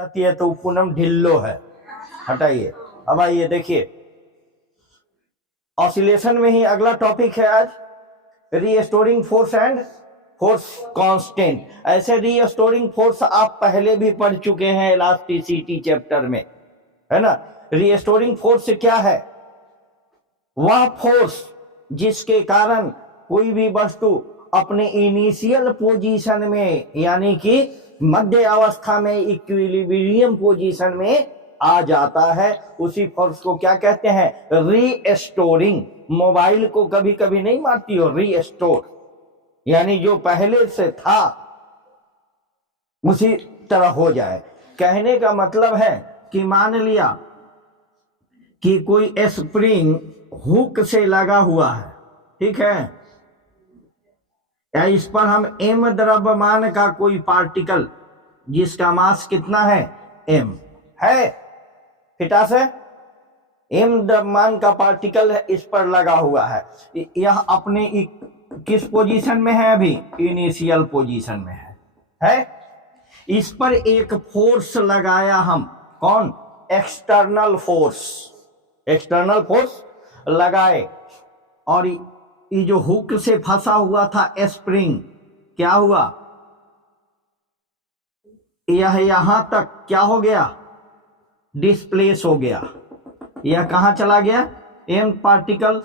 आती है तो पूनम ढिल्लो है, हटाइए। अब आइए देखिए, ऑसिलेशन में ही अगला टॉपिक है आज, restoring force and force constant. ऐसे रीस्टोरिंग फोर्स आप पहले भी पढ़ चुके हैं इलास्टिसिटी चैप्टर में, है ना। रीस्टोरिंग फोर्स क्या है? वह फोर्स जिसके कारण कोई भी वस्तु अपने इनिशियल पोजीशन में यानी कि मध्य अवस्था में इक्विलिब्रियम पोजीशन में आ जाता है, उसी फोर्स को क्या कहते हैं? रीस्टोरिंग। मोबाइल को कभी कभी नहीं मारती हो, रीस्टोर यानी जो पहले से था उसी तरह हो जाए। कहने का मतलब है कि मान लिया कि कोई स्प्रिंग हुक से लगा हुआ है, ठीक है, या इस पर हम m द्रव्यमान का कोई पार्टिकल जिसका मास कितना है? m है, फिटा से m द्रव्यमान का पार्टिकल है, इस पर लगा हुआ है। यह अपने किस पोजीशन में है? अभी इनिशियल पोजीशन में है। इस पर एक फोर्स लगाया हम, कौन? External force. एक्सटर्नल फोर्स लगाए और ये जो हुक से फंसा हुआ था स्प्रिंग, क्या हुआ? यह यहां तक क्या हो गया? डिस्प्लेस हो गया। यह कहां चला गया? एम पार्टिकल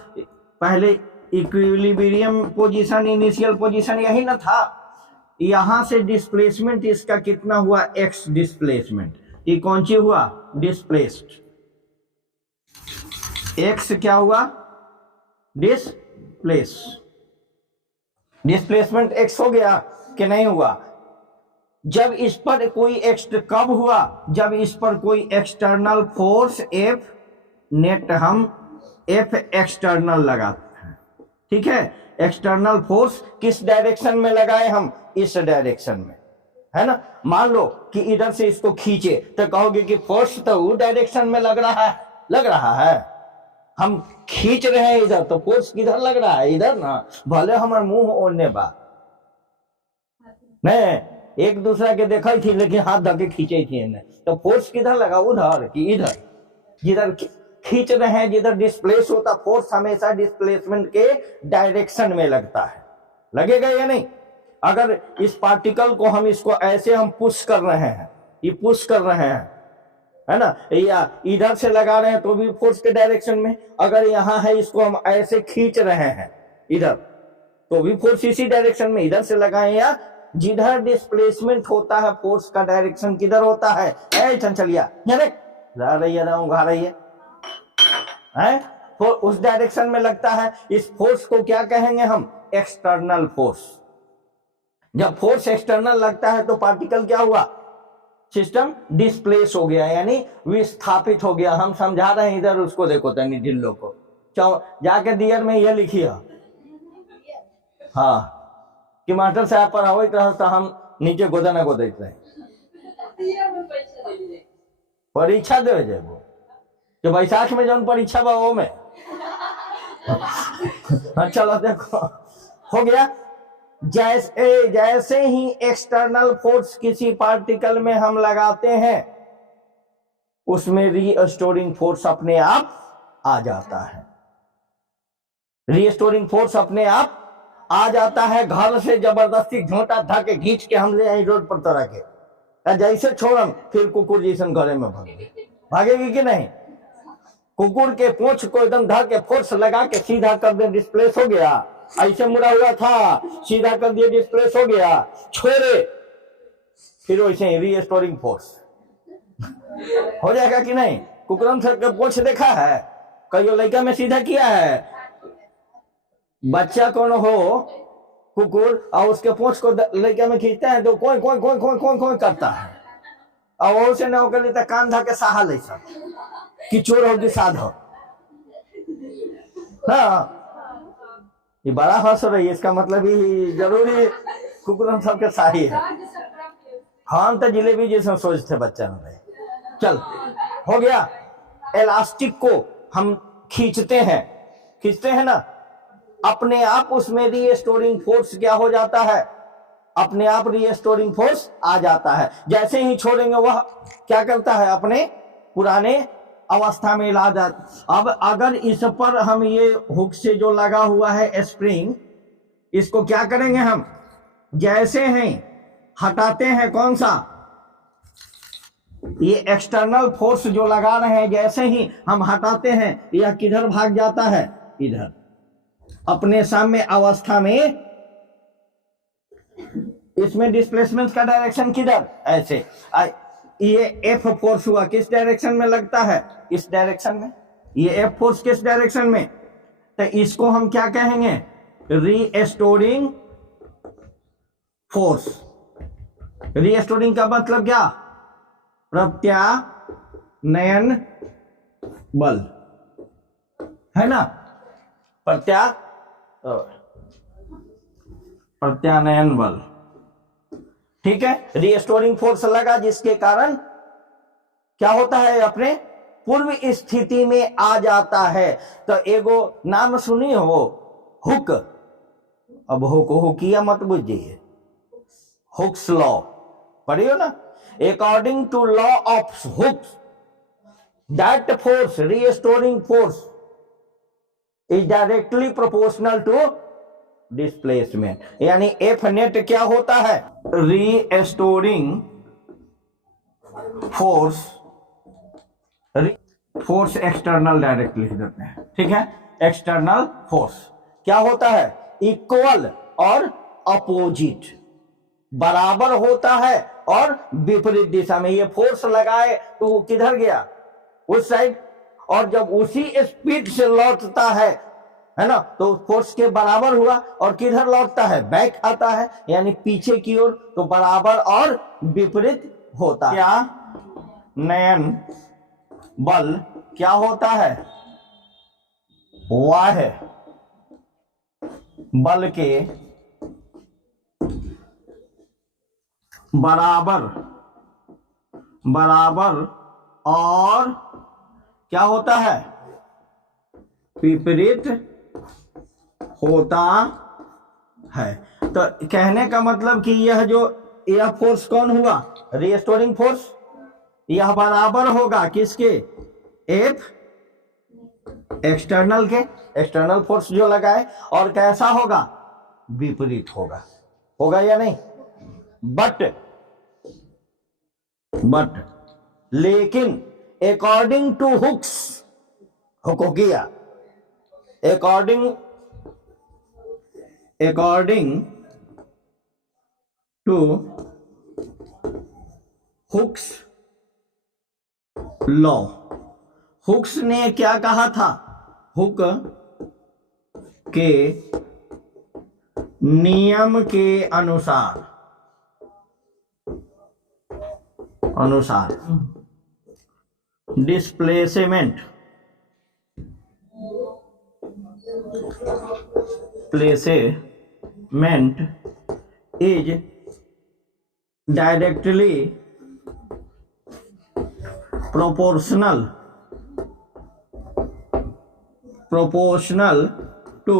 पहले इक्विलिब्रियम पोजीशन, इनिशियल पोजीशन यही ना था। यहां से डिस्प्लेसमेंट इसका कितना हुआ? X displacement. ये कौन सी हुआ? डिस्प्लेस्ड। एक्स क्या हुआ? डिस्प्लेसमेंट एक्स हो गया कि नहीं हुआ? जब इस पर कोई कब हुआ? जब इस पर कोई एक्सटर्नल फोर्स एफ नेट हम एफ एक्सटर्नल लगाते हैं, ठीक है। एक्सटर्नल फोर्स किस डायरेक्शन में लगाए हम? इस डायरेक्शन में, है ना। मान लो कि इधर से इसको खींचे तो कहोगे कि फोर्स तो वो डायरेक्शन में लग रहा है। हम खींच रहे हैं इधर तो फोर्स किधर लग रहा है? इधर ना। भले हमारे मुंह ओढ़ने बा नहीं, एक दूसरा के देखा थी लेकिन हाथ धके खींचे थी इन्हें, तो फोर्स किधर लगा? उधर कि इधर? जिधर खींच रहे हैं, जिधर डिस्प्लेस होता फोर्स हमेशा डिस्प्लेसमेंट के डायरेक्शन में लगता है। लगेगा या नहीं? अगर इस पार्टिकल को हम इसको ऐसे हम पुश कर रहे हैं, ये पुश कर रहे हैं, है ना, या इधर से लगा रहे हैं तो भी फोर्स के डायरेक्शन में। अगर यहां है इसको हम ऐसे खींच रहे हैं इधर तो भी फोर्स इसी डायरेक्शन में। इधर से लगाए या जिधर डिस्प्लेसमेंट होता है फोर्स का डायरेक्शन किधर होता है? चंचलिया उघा रही है तो उस डायरेक्शन में लगता है। इस फोर्स को क्या कहेंगे हम? External force. जब फोर्स एक्सटर्नल लगता है तो पार्टिकल क्या हुआ? सिस्टम डिस्प्लेस हो गया यानी विस्थापित हो गया। हम समझा रहे हैं, इधर उसको देखो तनी ढिल्लो को, जाके दियर में यह लिखिए, हाँ, कि मास्टर साहब पर हो तो हम नीचे गोदा ना गोदे रहे परीक्षा दे जेबो जो बैसाख में जौन परीक्षा बा वो में हाँ चलो देखो हो गया। जैसे ही एक्सटर्नल फोर्स किसी पार्टिकल में हम लगाते हैं उसमें रीस्टोरिंग फोर्स अपने आप आ जाता है। रीस्टोरिंग फोर्स अपने आप आ जाता है। घर से जबरदस्ती झोंटा धके खींच के हम ले आई रोड पर तरह के, जैसे छोड़म फिर कुकुर जैसन घरे में भागेगी कि नहीं? कुकुर के पूंछ को एकदम धर के फोर्स लगा के सीधा कर दे, डिस्प्लेस हो गया। ऐसे मुड़ा हुआ था, सीधा कर दिया, डिस्प्लेस हो गया, छोड़े, फिर वैसे ही रीस्टोरिंग फोर्स हो जाएगा कि नहीं? कुकुरम सर का पूंछ देखा है? कई लड़का में सीधा किया है? बच्चा कौन हो कुकुर और उसके पूंछ को लड़का में खींचता है तो कोई कोई कोई कोई कोई कोई करता है, और वो से न होकर लेता कान धा के सहा ले सब कि चोर हो कि साध हो। हाँ, ये बड़ा हंस रही है, इसका मतलब ही जरूरी कुकुर सबके शाही है। हम तो जिलेबी जैसे सोचते बच्चा में। चल हो गया। इलास्टिक को हम खींचते हैं ना, अपने आप उसमें रीस्टोरिंग फोर्स क्या हो जाता है? अपने आप रीस्टोरिंग फोर्स आ जाता है। जैसे ही छोड़ेंगे वह क्या करता है, अपने पुराने अवस्था में ला जाता। अब अगर इस पर हम ये हुक से जो लगा हुआ है स्प्रिंग, इसको क्या करेंगे हम, जैसे हैं हटाते हैं, कौन सा, ये एक्सटर्नल फोर्स जो लगा रहे हैं, जैसे ही हम हटाते हैं यह किधर भाग जाता है, इधर अपने साम्य अवस्था में। इसमें डिस्प्लेसमेंट का डायरेक्शन किधर, ऐसे। ये एफ फोर्स हुआ, किस डायरेक्शन में लगता है, इस डायरेक्शन में। ये एफ फोर्स किस डायरेक्शन में, तो इसको हम क्या कहेंगे, रीस्टोरिंग फोर्स। रीस्टोरिंग का मतलब क्या, प्रत्यानयन बल, है ना, प्रत्यानयन बल, ठीक है। रीस्टोरिंग फोर्स लगा, जिसके कारण क्या होता है, अपने पूर्व स्थिति में आ जाता है। तो एगो नाम सुनी हो, हुक। अब हुक हुकिया मत बुझिए, हुक्स लॉ पढ़ियो ना। According to law of Hooke's, that force, restoring force, is directly proportional to displacement. यानी एफ नेट क्या होता है, restoring force, force external direct लिख देते हैं, ठीक है। एक्सटर्नल फोर्स क्या होता है, इक्वल और अपोजिट, बराबर होता है और विपरीत दिशा में। ये फोर्स लगाए तो वो किधर गया, उस साइड, और जब उसी स्पीड से लौटता है ना, तो फोर्स के बराबर हुआ, और किधर लौटता है, बैक आता है, यानी पीछे की ओर, तो बराबर और विपरीत होता है। क्या नयन बल क्या होता है, वह बल के बराबर और क्या होता है, विपरीत होता है। तो कहने का मतलब कि यह फोर्स कौन हुआ, रीस्टोरिंग फोर्स, यह बराबर होगा किसके, एफ एक्सटर्नल के, एक्सटर्नल फोर्स जो लगाए, और कैसा होगा, विपरीत होगा या नहीं। बट लेकिन अकॉर्डिंग टू हुक्स, हुकिया, according to Hooke's law, Hooke's ने क्या कहा था, हुक के नियम के अनुसार displacement is directly proportional to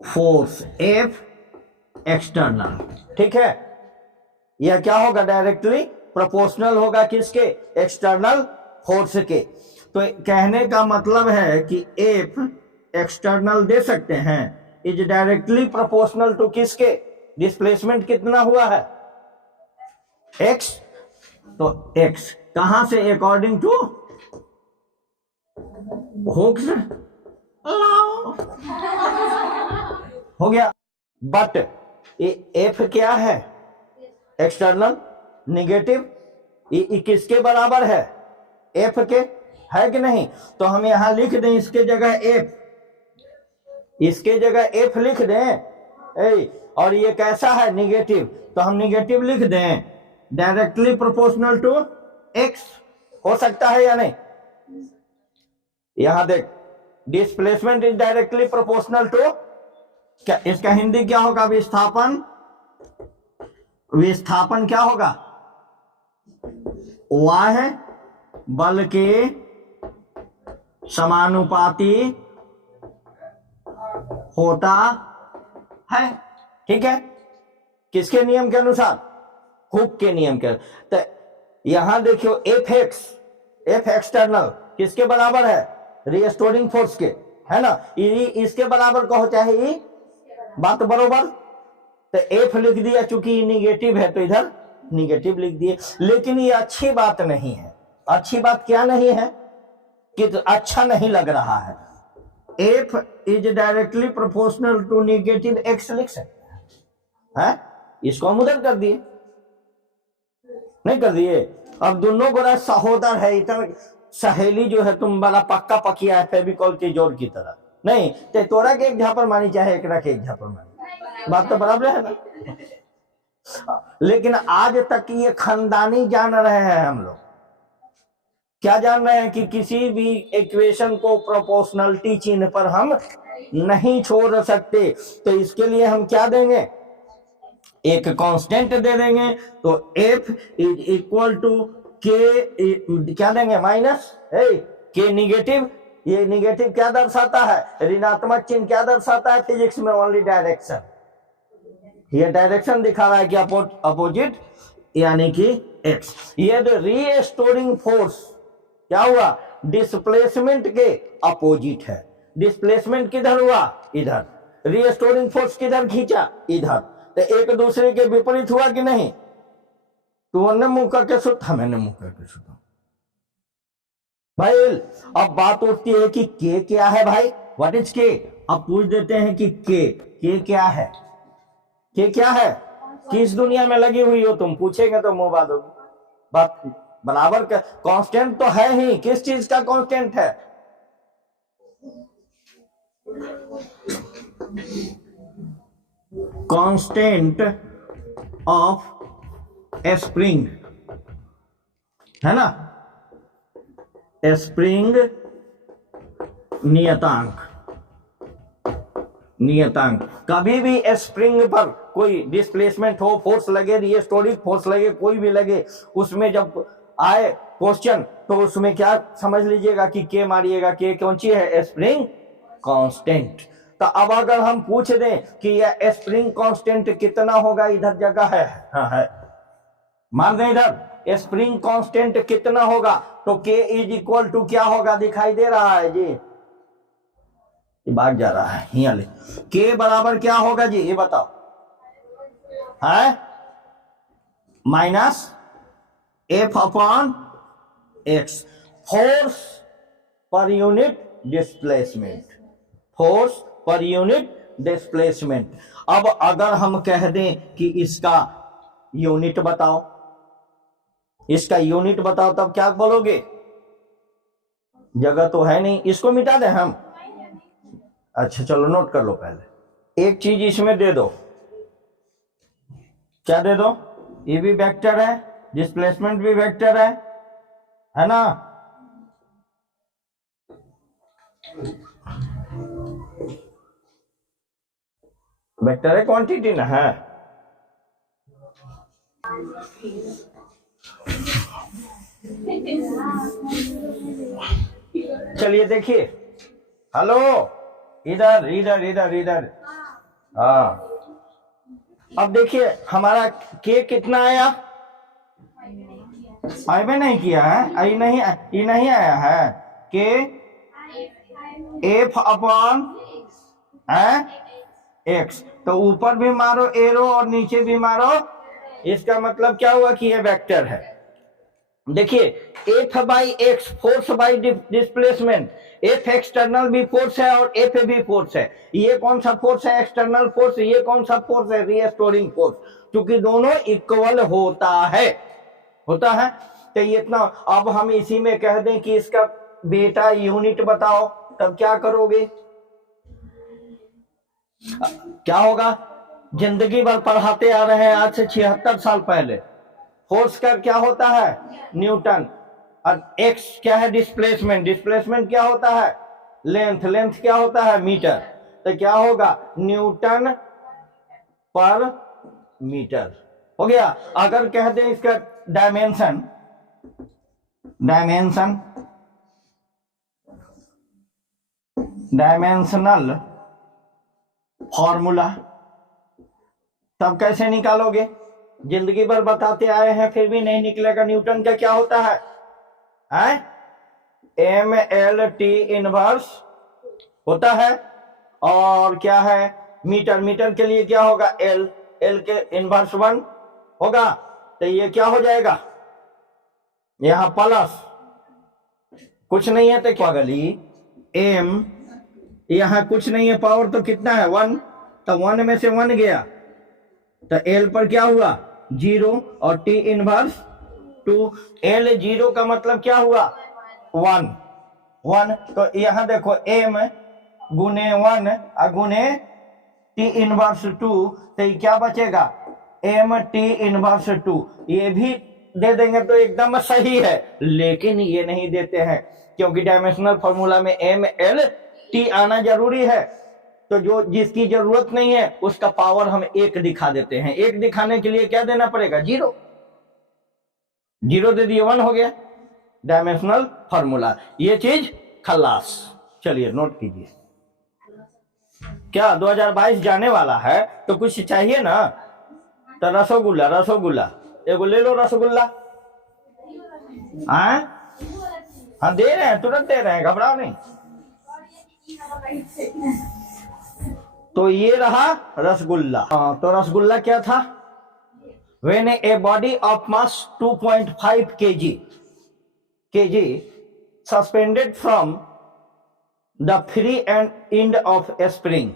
force F external, ठीक है। यह क्या होगा, डायरेक्टली प्रोपोर्शनल होगा किसके, एक्सटर्नल फोर्स के। तो कहने का मतलब है कि F एक्सटर्नल दे सकते हैं, इज डायरेक्टली प्रोपोर्शनल टू किसके, डिस्प्लेसमेंट कितना हुआ है, x। तो x कहां से, अकॉर्डिंग टू हुक्स लॉ, हो गया। बट ये f क्या है, एक्सटर्नल, नेगेटिव, ये किसके बराबर है, f के, है कि नहीं। तो हम यहां लिख दें इसके जगह f, इसके जगह f लिख दें, और ये कैसा है, नेगेटिव, तो हम नेगेटिव लिख दें, डायरेक्टली प्रोपोर्शनल टू x, हो सकता है या नहीं। यहां देख, displacement is directly proportional to, क्या इसका हिंदी क्या होगा, विस्थापन क्या होगा, वह बल के समानुपाती होता है, ठीक है। किसके नियम के अनुसार, हुक के नियम के। तो यहां देखियो एफ एक्सटर्नल किसके बराबर है? रिस्टोरिंग फोर्स के, है ना। इसके बराबर कहो चाहे ई, बात बरोबर। तो एफ लिख दिया, चूंकि निगेटिव है तो इधर निगेटिव लिख दिए। लेकिन ये अच्छी बात नहीं है। अच्छी बात क्या नहीं है कि तो अच्छा नहीं लग रहा है। F is directly proportional to negative x लिख सकते हैं, इसको हम उधर कर दिए, नहीं कर दिए। अब दोनों गोरा सहोदर है, इतना सहेली जो है तुम बड़ा पक्का पकिया है फेविकॉल के जोर की तरह। नहीं ते तोरा के एक झापर मानी चाहे एक के एक झापर मानी, बात तो बराबर है ना। लेकिन आज तक ये खानदानी जान रहे हैं हम लोग। क्या जान रहे हैं कि किसी भी इक्वेशन को प्रोपोर्शनलिटी चिन्ह पर हम नहीं छोड़ सकते। तो इसके लिए हम क्या देंगे? एक कांस्टेंट दे देंगे। तो एफ इज इक्वल टू के, क्या देंगे? माइनस के निगेटिव। ये निगेटिव क्या दर्शाता है? ऋणात्मक चिन्ह क्या दर्शाता है फिजिक्स में? Only direction. ये डायरेक्शन दिखा रहा है कि अपोजिट, यानी कि एक्स। ये रीस्टोरिंग फोर्स क्या हुआ? डिस्प्लेसमेंट के अपोजिट है। डिस्प्लेसमेंट किधर हुआ? इधर। रीस्टोरिंग फोर्स किधर खींचा? इधर। तो एक दूसरे के विपरीत हुआ कि नहीं? तुमने मुंह करके सुता, मैंने मुंह करके सुता भाई। अब बात उठती है कि के क्या है भाई? व्हाट इज के? अब पूछ देते हैं कि के क्या है? के क्या है? किस दुनिया में लगी हुई हो तुम? पूछेंगे तो मुंह बात होगी। बात बराबर का कांस्टेंट तो है ही। किस चीज का कांस्टेंट है? कांस्टेंट ऑफ स्प्रिंग, है ना। स्प्रिंग नियतांक। कभी भी स्प्रिंग पर कोई डिस्प्लेसमेंट हो, फोर्स लगे, रिस्टोरिंग फोर्स लगे, कोई भी लगे, उसमें जब आए क्वेश्चन तो उसमें क्या समझ लीजिएगा कि के मारिएगा। के कौन सी है? Spring constant. तो अब अगर हम पूछ दें कि यह स्प्रिंग कांस्टेंट कितना होगा, इधर जगह है, हाँ है, मान दें इधर स्प्रिंग कांस्टेंट कितना होगा, तो के इज इक्वल टू क्या होगा? दिखाई दे रहा है जी, ये बात जा रहा है यहाँ ले। के बराबर क्या होगा जी, ये बताओ? है minus F upon x. Force per unit displacement. Force per unit displacement. अब अगर हम कह दें कि इसका यूनिट बताओ, इसका यूनिट बताओ, तब क्या बोलोगे? जगह तो है नहीं, इसको मिटा दें हम। अच्छा चलो नोट कर लो पहले। एक चीज इसमें दे दो, क्या दे दो? ये भी वेक्टर है, डिस्प्लेसमेंट भी वेक्टर है ना। वेक्टर है, क्वांटिटी ना है। चलिए देखिए, हेलो, इधर इधर इधर इधर, हाँ। अब देखिए हमारा के कितना आया? आई में नहीं किया है, ये नहीं आया है। के एफ अपॉन एक्स। तो ऊपर भी मारो एरो और नीचे भी मारो। इसका मतलब क्या हुआ कि ये वेक्टर है। देखिए F by x, force by displacement. F external भी फोर्स है और एफ भी फोर्स है। ये कौन सा फोर्स है? External force. ये कौन सा फोर्स है? Restoring force. क्योंकि दोनों इक्वल होता है। तो ये इतना। अब हम इसी में कह दें कि इसका बेटा यूनिट बताओ, तब क्या करोगे? क्या होगा? जिंदगी भर पढ़ाते आ रहे हैं, आज से 76 साल पहले। फोर्स का क्या होता है? न्यूटन। और एक्स क्या है? डिस्प्लेसमेंट। डिस्प्लेसमेंट क्या होता है? लेंथ। लेंथ क्या होता है? मीटर। तो क्या होगा? न्यूटन पर मीटर। हो गया। अगर कह दें इसका डायमेंशन, डायमेंशनल फॉर्मूला, तब कैसे निकालोगे? जिंदगी भर बताते आए हैं फिर भी नहीं निकलेगा। न्यूटन का क्या होता है? MLT इनवर्स होता है। और क्या है? मीटर, मीटर के लिए क्या होगा? L के इनवर्स 1 होगा। तो ये क्या हो जाएगा? यहां प्लस कुछ नहीं है तो क्या गली M, यहां कुछ नहीं है, पावर तो कितना है? 1, तो 1 में से 1 गया तो L पर क्या हुआ? 0 और T इनवर्स 2। L 0 का मतलब क्या हुआ? 1। तो यहां देखो M गुने 1 गुने T इनवर्स 2, तो ये क्या बचेगा? MT inverse 2। ये भी दे देंगे तो एकदम सही है, लेकिन ये नहीं देते हैं क्योंकि डायमेंशनल फॉर्मूला में MLT आना जरूरी है। तो जो जिसकी जरूरत नहीं है उसका पावर हम 1 दिखा देते हैं। 1 दिखाने के लिए क्या देना पड़ेगा? 0 दे दिए, 1 हो गया। डायमेंशनल फॉर्मूला, ये चीज खल्लास। चलिए नोट कीजिए। क्या 2022 जाने वाला है तो कुछ चाहिए ना? तो रसोगुल्ला, रसोगुल्ला एगो ले लो, रसगुल्ला। हाँ दे रहे हैं, तुरंत दे रहे हैं, घबराओ नहीं। तो ये रहा रसगुल्ला। तो रसगुल्ला क्या था? When a body of mass 2.5 kg suspended from the free end of a spring,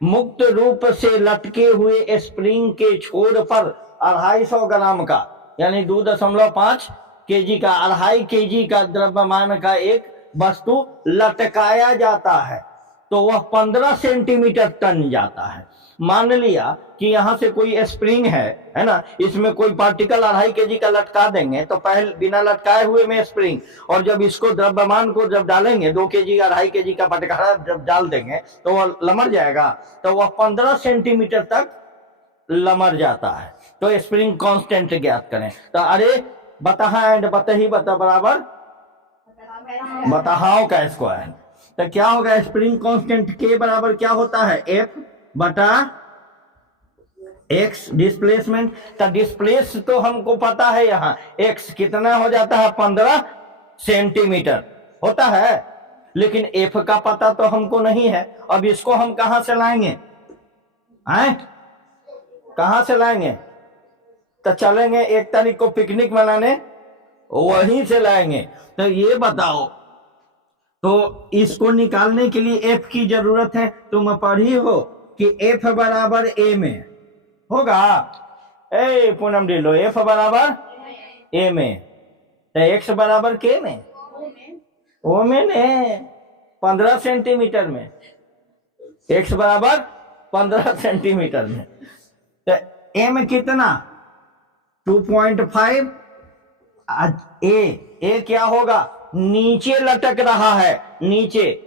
मुक्त रूप से लटके हुए स्प्रिंग के छोर पर 250 ग्राम का यानी 2.5 kg का 2.5 kg का द्रव्यमान का एक वस्तु लटकाया जाता है तो वह 15 सेंटीमीटर टन जाता है। मान लिया कि यहां से कोई स्प्रिंग है ना, इसमें कोई पार्टिकल 2.5 kg का लटका देंगे तो पहले बिना लटकाए हुए में स्प्रिंग, और जब इसको द्रव्यमान को जब डालेंगे 2 kg 2.5 kg का पटखरा जब डाल देंगे तो वह लमर जाएगा, तो वह 15 सेंटीमीटर तक लमर जाता है। तो स्प्रिंग कांस्टेंट ज्ञात करें। तो अरे बताहा एंड बतही बता बराबर बताहाओ का स्क्वायर। तो क्या होगा? स्प्रिंग कांस्टेंट के बराबर क्या होता है? F बटा x डिस्प्लेसमेंट। तो डिस्प्लेस तो हमको पता है, यहां x कितना हो जाता है? 15 सेंटीमीटर होता है, लेकिन F का पता तो हमको नहीं है। अब इसको हम कहां से लाएंगे? कहां से लाएंगे? तो चलेंगे 1 तारीख को पिकनिक मनाने, वहीं से लाएंगे। तो ये बताओ, तो इसको निकालने के लिए F की जरूरत है। तुम पढ़ी हो कि F बराबर A में होगा। पूनम ढिल्लो, F बराबर A में, तो X बराबर K में, O में ने 15 सेंटीमीटर में, X बराबर 15 सेंटीमीटर में। तो M कितना? 2.5। A क्या होगा? नीचे लटक रहा है, नीचे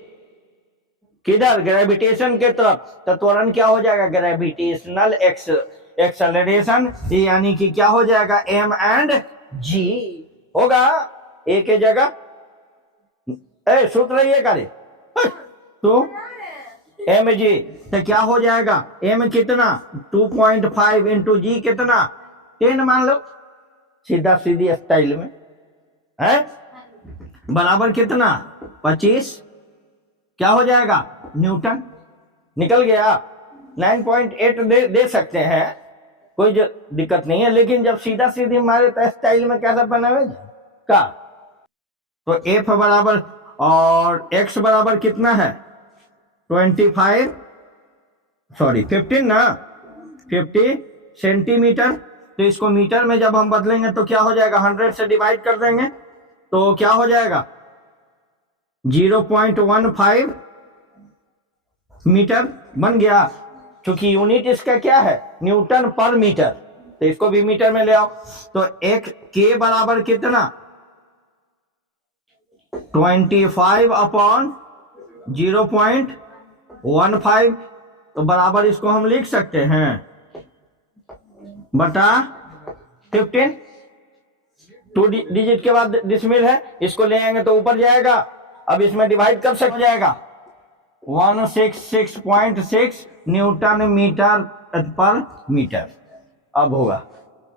किधर? ग्रेविटेशन के तरफ। तो त्वरण क्या हो जाएगा? ग्रेविटेशनल एक्सेलरेशन, यानी कि क्या हो जाएगा? M एंड G होगा A के जगह। सुत रहिए करे तो mg, तो क्या हो जाएगा? M कितना? 2.5 इंटू G कितना? 10 मान लो, सीधा सीधी स्टाइल में है, बराबर कितना? 25। क्या हो जाएगा? न्यूटन। निकल गया। 9.8 दे सकते हैं, कोई दिक्कत नहीं है, लेकिन जब सीधा सीधी हमारे स्टाइल में कैसा बनावे का, तो F बराबर और X बराबर कितना है? 15 ना, 50 सेंटीमीटर। तो इसको मीटर में जब हम बदलेंगे तो क्या हो जाएगा? 100 से डिवाइड कर देंगे तो क्या हो जाएगा? 0.15 मीटर बन गया। क्योंकि यूनिट इसका क्या है? न्यूटन पर मीटर, तो इसको भी मीटर में ले आओ। तो एक के बराबर कितना? 25 अपॉन 0.15, तो बराबर इसको हम लिख सकते हैं बटा 15। 2 डिजिट के बाद डिसमिल है, इसको ले आएंगे तो ऊपर जाएगा। अब इसमें डिवाइड कर सकते जाएगा 166.6 न्यूटन मीटर पर मीटर। अब होगा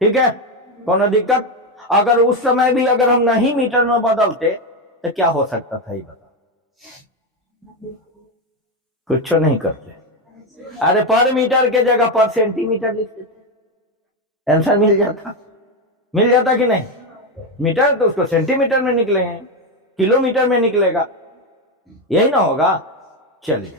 ठीक है, कौन दिक्कत? अगर उस समय भी अगर हम नहीं मीटर में बदलते तो क्या हो सकता था ये बता? कुछ नहीं करते। अरे पर मीटर के जगह पर सेंटीमीटर लिख देते, आंसर मिल जाता कि नहीं? मीटर तो उसको सेंटीमीटर में निकलेंगे, किलोमीटर में निकलेगा, यही ना होगा। चलिए